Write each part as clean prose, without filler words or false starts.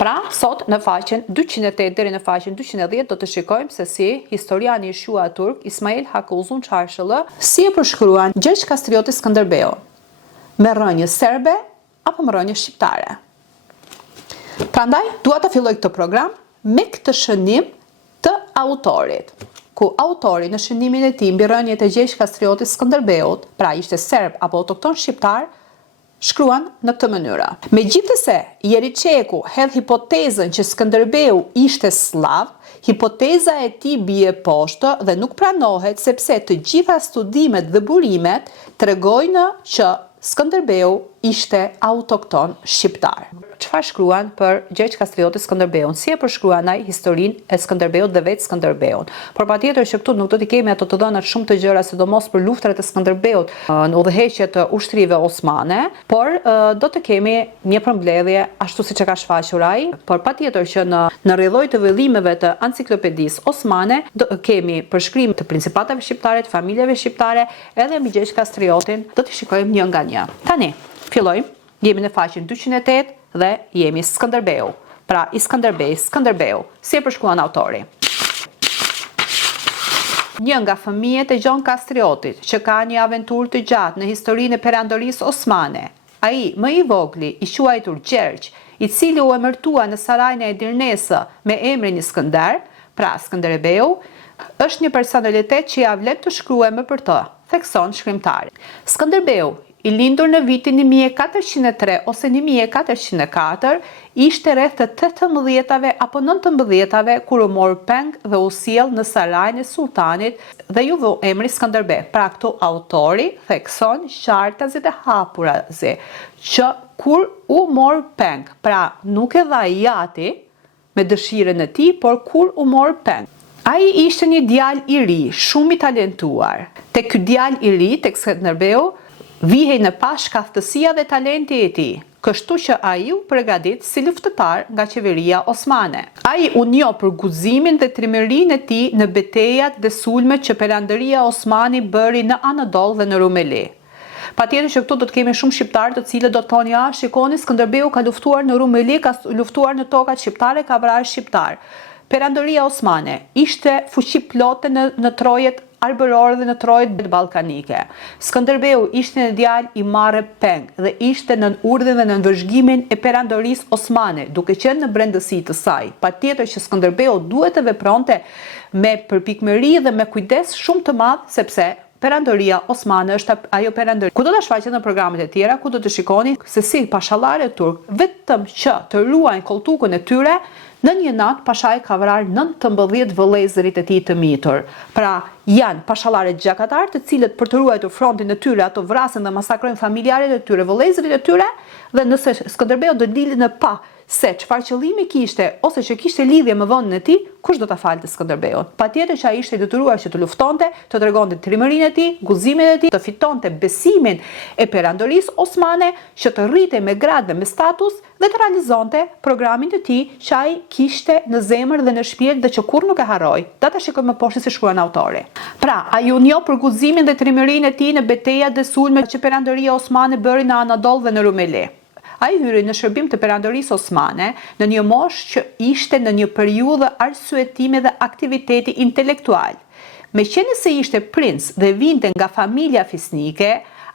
Pra, sot në faqen 208 deri në faqen 210 do të shikojmë se si historiani i shua turk Ismail Haku Uzun Çarshëllë si e përshkruan Gjergj Kastrioti Skënderbeun, me rrënje serbe apo me rrënje shqiptare. Prandaj, dua të filloj këtë program me këtë shënim të autorit, ku autori në shënimin e tij mbi rrënjet e Gjergj Kastriotit Skënderbeut, pra ishte serb apo autokton shqiptar, shkruan në këtë mënyrë. Megjithëse Jeriçeku hedh hipotezën që Skënderbeu ishte slav, hipoteza e tij bie poshtë dhe nuk pranohet sepse të gjitha studimet dhe burimet tregojnë që Skënderbeu ishte autokton shqiptar. Çfarë shkruan për Gjergj Kastriotin Skënderbeun? Si e përshkruan ai historinë e Skënderbeut dhe vetë Skënderbeun? Por patjetër që këtu nuk do të kemi ato të dhëna shumë të gjëra, sidomos për luftrat e Skënderbeut në udhëheqjet të ushtrive osmane, por do të kemi një përmbledhje ashtu siç e ka shfaqur ai, por patjetër që në rrjedhoj të vëllimeve të enciklopedisë osmane do kemi përshkrim të principatave shqiptare, të familjeve shqiptare, edhe mbi Gjergj Kastriotin do të shikojmë një nga një. Tani, fillojmë. Jemi në faqen 208 dhe jemi Skënderbeu. Pra, Skënderbeu. Si e përshkruan autori? Një nga fëmijët e Gjon Kastriotit, që ka një aventurë të gjatë në historinë e perandorisë osmane, ai më i vogli, i quajtur Gjergj, i cili u emërtua në sarajin e Edirnesë me emrin Iskënder, pra Skënderbeu, është një personalitet që ja vlet të shkruajmë për të, thekson shkrimtari. Skënderbeu, i lindur në vitin 1403 ose 1404, ishte rreth të 18-ave apo 19-ave kur u mor peng dhe u sjell në sarajin e sultanit dhe ju vë emri Skënderbe. Pra këtu autori thekson qartazi dhe hapurazi që kur u mor peng, pra nuk e dha jati me dëshirën e tij, por kur u mor peng. Ai ishte një djalë i ri, shumë i talentuar. Tek ky djalë i ri, tek Skënderbeu, vihej në pas shkaftësia dhe talenti e tij, kështu që ai u përgatit si luftëtar nga qeveria osmane. Ai u njoh për guximin dhe trimërinë e tij në betejat dhe sulmet që perandoria osmane bëri në Anadol dhe në Rumeli. Patjetër që këtu do të kemi shumë shqiptarë të cilët do të thonë ja, shikoni, Skënderbeu ka luftuar në Rumeli, ka luftuar në tokat shqiptare, ka vrarë shqiptar. Perandoria osmane ishte fuqi plote në trojet arbërore dhe në trojet ballkanike. Skënderbeu ishte një djalë i marrë peng dhe ishte në urdhën dhe në vëzhgimin e perandorisë osmane, duke qenë në brendësi të saj. Patjetër që Skënderbeu duhet të vepronte me përpikmëri dhe me kujdes shumë të madh, sepse perandoria osmane është ajo perandori. Ku do ta shfaqet në programet e tjera, ku do të shikoni se si pashallarët turk vetëm që të ruajnë koltukën e tyre, në një natë pashaj ka vrarë 19 vëllezërit e tij të mitur. Pra, janë pashallarët gjakatar të cilët për të ruajtur frontin e tyre ato vrasin dhe masakrojnë familjarët e tyre, vëllezërit e tyre, dhe nëse Skënderbeu do dilë në pa se çfarë qëllimi kishte ose që kishte lidhje me vendin e tij, kush do ta falte Skënderbeun? Patjetër që ai ishte i detyruar që të luftonte, të tregonte trimërinë e tij, guximin e tij, të fitonte besimin e perandorisë osmane, që të rritej me grad dhe me status dhe të realizonte programin e tij që ai kishte në zemër dhe në shpirt dhe që kurrë nuk e harroi. Do ta shikojmë më poshtë si shkruan autori. Pra, ai u njoh për guximin dhe trimërinë e tij në betejat dhe sulmet që perandoria osmane bëri në Anadol dhe në Rumeli. Ai hyri në shërbim të perandorisë osmane në një moshë që ishte në një periudhë arsyetimi dhe aktiviteti intelektual. Meqenëse se ishte princ dhe vinte nga familja fisnike,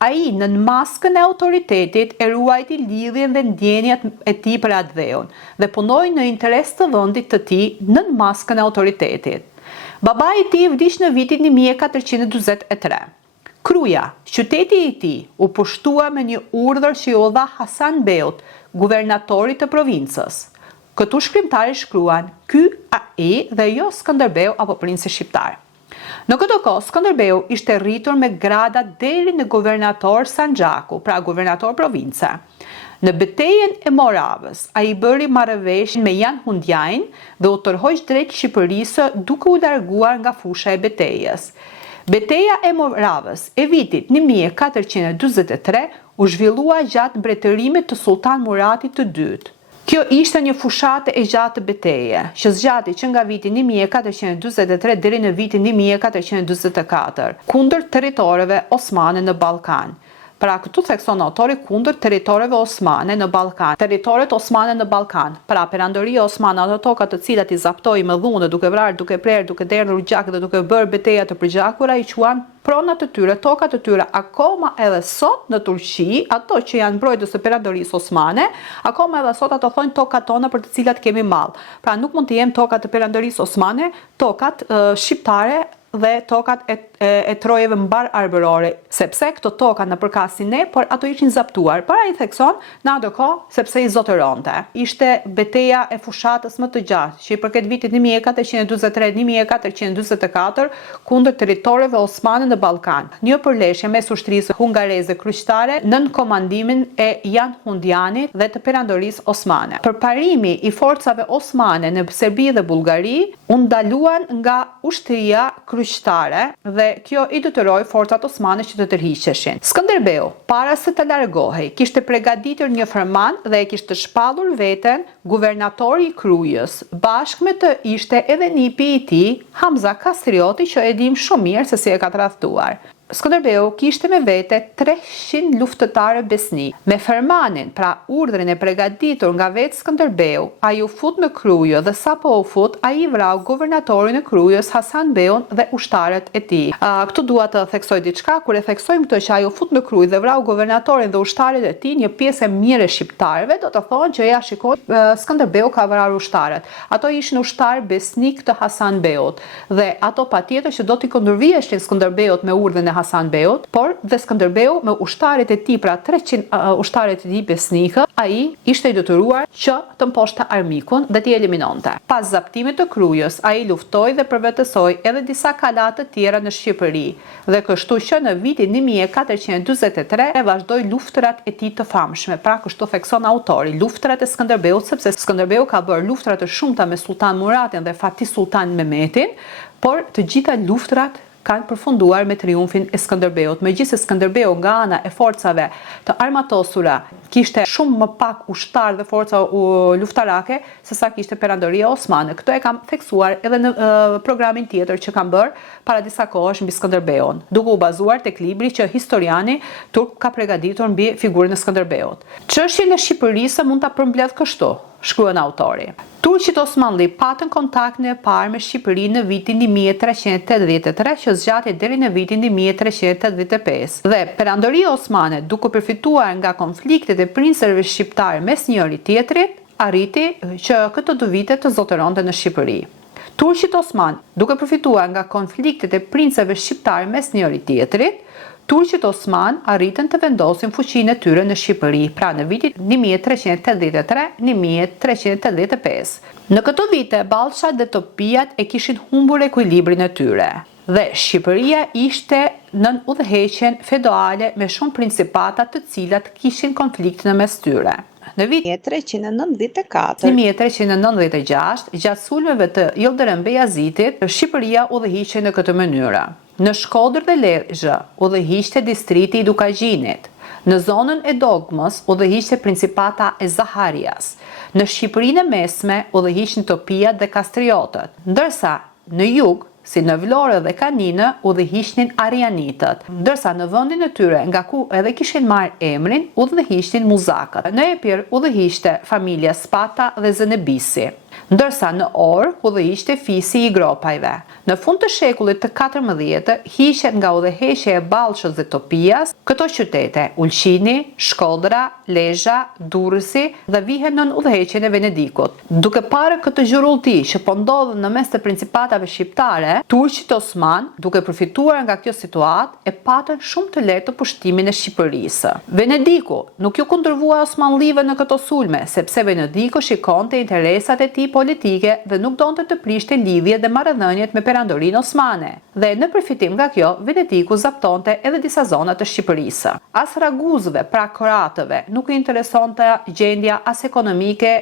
ai në maskën e autoritetit e ruajti lidhjen dhe ndjenjat e tij për atë dheun dhe punoi në interes të vendit të tij në maskën e autoritetit. Babai i tij vdiq në vitin 1443. Kruja, qyteti i tij, u pushtua me një urdhër që u dha Hasan Beut, guvernatorit të provincës. Këtu shkrimtari shkruan, ky ai dhe jo Skënderbeu apo princi shqiptar. Në këtë kohë, Skënderbeu ishte rritur me grada deri në guvernator Sanxhaku, pra guvernator province. Në betejën e Moravës, ai bëri marrëveshje me Jan Hundjajin dhe u tërhoq drejt Shqipërisë duke u larguar nga fusha e betejës. Beteja e Moravës e vitit 1443 u zhvillua gjatë mbretërimit të Sultan Muratit të dytë. Kjo ishte një fushatë e gjatë beteje, që zgjati që nga viti 1443 deri në vitin 1444, kundër territoreve osmane në Ballkan. Pra këtu thekson autori kundër territoreve osmane në Ballkan. Territoret osmane në Ballkan. Pra perandoria osmane, ato toka të cilat i zaptoi me dhunë, duke vrarë, duke prerë, duke derdhur gjak dhe duke bërë betejë të përgjakura, i quan pronat të tyre, tokat të tyre, akoma edhe sot në Turqi, ato që janë mbrojtës së perandorisë osmane, akoma edhe sot ato thonë tokat tona për të cilat kemi mall. Pra nuk mund të jenë tokat të perandorisë osmane, tokat shqiptare dhe tokat e trojeve mbar arbërore, sepse këto toka në përkasin ne, por ato ishin zaptuar. Para i thekson në ato kohë sepse i zotëronte. Ishte beteja e fushatës më të gjatë, që i përket vitit 1443-1424 kundër territoreve osmane në Ballkan. Një përleshje mes ushtrisë hungareze kryqëtare nën komandimin e Jan Hundianit dhe të perandorisë osmane. Përparimi i forcave osmane në Serbi dhe Bullgari u ndaluan nga ushtria kryqëtare dhe kjo i detyroi forcat osmane që të tërhiqeshin. Skënderbeu, para se të largohej, kishte përgatitur një fërman dhe e kishte shpallur veten guvernatori i Krujës. Bashkë me të ishte edhe nipi i tij, Hamza Kastrioti, që e dim shumë mirë se si e ka tradhtuar. Skënderbeu kishte me vete 300 luftëtarë besnik. Me fermanin, pra urdhrin e përgatitur nga vetë Skënderbeu, ai u fut në Krujë dhe sapo u fut, ai vrau guvernatorin e Krujës Hasan Beun dhe ushtarët e tij. Këtu dua të theksoj diçka, kur e theksojmë këtë që ai u fut në Krujë dhe vrau guvernatorin dhe ushtarët e tij, një pjesë e mirë e shqiptarëve do të thonë që ja shikoj Skënderbeu ka vrarë ushtarët. Ato ishin ushtarë besnik të Hasan Beut dhe ato patjetër që do t'i kundërviheshin Skënderbeut me urdhën e Hasan Beut, por dhe Skënderbeu me ushtarët e tij, pra 300 ushtarët e tij besnikë, ai ishte i detyruar që të mposhte armikun dhe t'i eliminonte. Pas zaptimit të Krujës, ai luftoi dhe përvetësoi edhe disa kalat të tjera në Shqipëri dhe kështu që në vitin 1443 e vazhdoi luftrat e tij të famshme. Pra kështu thekson autori, luftrat e Skënderbeut, sepse Skënderbeu ka bërë luftra të shumta me Sultan Muratin dhe Fatih Sultan Mehmetin, por të gjitha luftrat kanë përfunduar me triumfin e Skënderbeut. Megjithëse Skënderbeu nga ana e forcave të armatosura kishte shumë më pak ushtar dhe forca luftarake se sa kishte perandoria osmane. Këto e kam theksuar edhe në programin tjetër që kam bërë para disa kohësh mbi Skënderbeun, duke u bazuar tek libri që historiani turk ka përgatitur mbi figurën e Skënderbeut. Çështjen e Shqipërisë mund ta përmbledh kështu, shkruan autori. Turqit Osmanli patën kontaktin e parë me Shqipërinë në vitin 1383 që zgjati deri në vitin 1385 dhe perandoria osmane, duke përfituar nga konfliktet e prinsërve shqiptar mes njëri tjetrit, arriti që këto dy vite të zotëronte në Shqipëri. Turqit Osman, duke përfituar nga konfliktet e prinsëve shqiptar mes njëri tjetrit, Turqit Osman arritën të vendosin fuqinë e tyre në Shqipëri, pra në vitin 1383-1385. Në këto vite, Ballshat dhe Topijat e kishin humbur ekuilibrin e tyre dhe Shqipëria ishte nën udhëheqjen feudale me shumë principata të cilat kishin konflikt në mes tyre. Në vitin 1394-1396, gjatë sulmeve të Yıldırım Beyazitit, Shqipëria udhëhiqej në këtë mënyrë. Në Shkodër dhe Lezhë udhëhiqte distriti i Dukagjinit. Në zonën e Dogmës udhëhiqte principata e Zaharias. Në Shqipërinë e Mesme udhëhiqnin Topijat dhe Kastriotët, ndërsa në jug, si në Vlorë dhe Kaninë, udhëhiqnin Arianitët, ndërsa në vendin e tyre nga ku edhe kishin marrë emrin, udhëhiqnin Muzakët. Në Epir udhëhiqte familja Spata dhe Zënebisi, ndërsa në Orë udhëhiqte fisi i Gropajve. Në fund të shekullit të 14 hiqet nga udhëheqja e Ballshës dhe Topijas këto qytete: Ulqini, Shkodra, Lezhë, Durrësi dhe vihen nën udhëheqjen e Venedikut. Duke parë këtë gjurullti që po ndodhen në mes të principatave shqiptare, turqit Osman, duke përfituar nga kjo situatë, e patën shumë të lehtë pushtimin e Shqipërisë. Venediku nuk ju kundërvua osmanlive në këto sulme, sepse Venediku shikonte interesat e tij politike dhe nuk donte të prishte lidhjet dhe marrëdhëniet me perandorinë osmane. Dhe në përfitim nga kjo, Venediku zaptonte edhe disa zona të Shqipërisë. As raguzëve, pra kroatëve, nuk i interesonte gjendja as ekonomike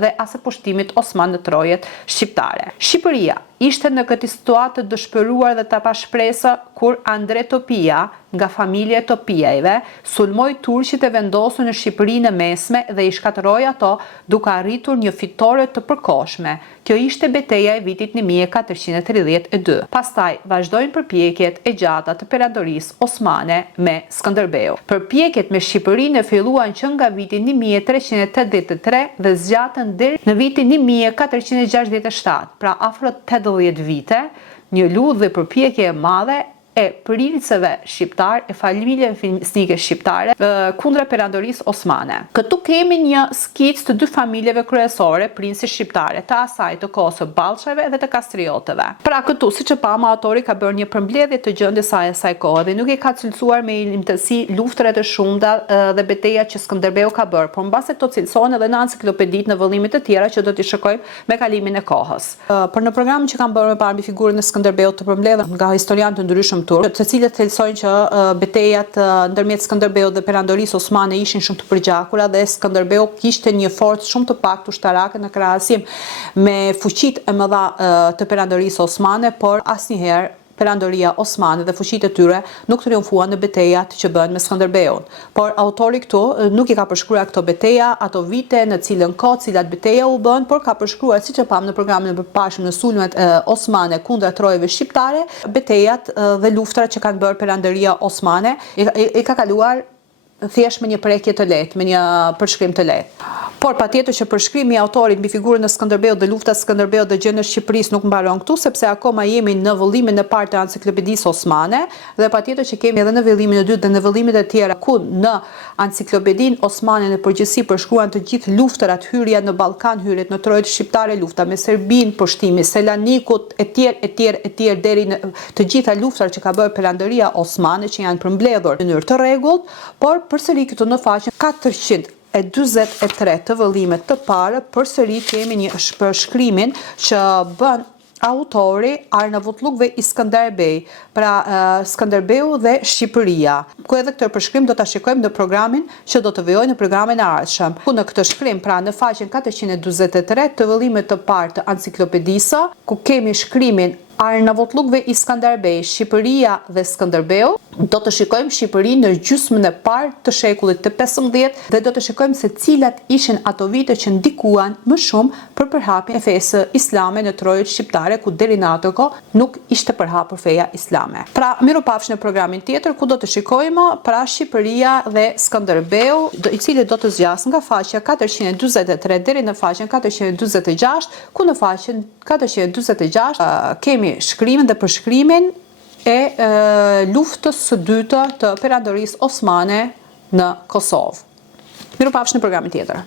dhe as e pushtimit osman në trojet shqiptare. Shqipëria ishte në këtë situatë të dëshpëruar dhe të pashpresë kur Andre Topia, nga familja e Topiajve, sulmoi turqit e vendosur në Shqipërinë e Mesme dhe i shkatërroi ato duke arritur një fitore të përkohshme. Kjo ishte betejë e vitit 1432. Pastaj vazhdojnë përpjekjet e gjata të perandorisë osmane me Skënderbeu. Përpjekjet me Shqipërinë filluan që nga viti 1383 dhe zgjatën deri në vitin 1467, pra afro 80 vite, një lutje dhe përpjekje e madhe e prinцeve shqiptar, e familjeve fisnike shqiptare kundra perandorisë osmane. Këtu kemi një skicë të dy familjeve kryesore, prinsi shqiptare, të asaj të kohës së Ballsheve dhe të Kastriotëve. Pra këtu, siç e pamë, autori ka bërë një përmbledhje të gjendjes së asaj kohe dhe nuk e ka cilësuar me imtësi luftrat e shumta dhe betejat që Skënderbeu ka bërë, por mbase këto cilësohen edhe në enciklopeditë në vëllime të tjera që do t'i shikojmë me kalimin e kohës. Por në programin që kam bërë më parë mbi figurën e Skënderbeut të përmbledhur nga historianë të ndryshëm të cilët thellësojnë që betejat ndërmjet Skënderbeut dhe perandorisë osmane ishin shumë të përgjakura dhe Skënderbeu kishte një forcë shumë të paktë ushtarake në krahasim me fuqitë e mëdha të perandorisë osmane, por asnjëherë perandoria osmane dhe fuqitë e tyre nuk triumfuan në betejat që bën me Skënderbeun. Por autori këtu nuk i ka përshkruar këto beteja, ato vite në cilën kohë, cilat beteja u bën, por ka përshkruar, siç e pamë në programin e përparshëm në sulmet osmane kundra trojeve shqiptare, betejat dhe luftrat që kanë bërë perandoria osmane, i ka kaluar thjesht me një prekje të lehtë, me një përshkrim të lehtë. Por patjetër që përshkrimi i autorit mbi figurën e Skënderbeut dhe lufta e Skënderbeut dhe gjendja e Shqipërisë nuk mbaron këtu, sepse akoma jemi në vëllimin e parë të enciklopedisë osmane dhe patjetër që kemi edhe në vëllimin e dytë dhe në vëllimet e tjera ku në enciklopedinë osmane në përgjithësi përshkruan të gjithë luftrat, hyrja në Ballkan, hyrjet në trojët shqiptare, lufta me Serbinë, pushtimi Selanikut, etj deri në të gjitha luftrat që ka bërë perandoria osmane që janë përmbledhur në mënyrë të rregullt, por përsëri këtu në faqen 443 të vëllimet të parë, përsëri kemi një përshkrimin që bën autori Arnavutluk dhe Iskanderbej, pra Skënderbeu dhe Shqipëria. Ku edhe këtë përshkrim do ta shikojmë në programin që do të vijojë në programin e ardhshëm. Ku në këtë shkrim, pra në faqen 443 të vëllimet të parë të enciklopedisë, ku kemi shkrimin Arnavutluk dhe Iskanderbej, Shqipëria dhe Skënderbeu, do të shikojmë Shqipërinë në gjysmën e parë të shekullit të 15 dhe do të shikojmë se cilat ishin ato vite që ndikuan më shumë për përhapjen e fesë islame në trojët shqiptare, ku deri në atë kohë nuk ishte përhapur feja islame. Pra, mirupafsh në programin tjetër ku do të shikojmë pra Shqipëria dhe Skënderbeu, i cili do të zgjas nga faqja 443 deri në faqen 446, ku në faqen 446 kemi shkrimin dhe përshkrimin e luftës së dytë të perandorisë osmane në Kosovë. Mirupafsh në programin tjetër.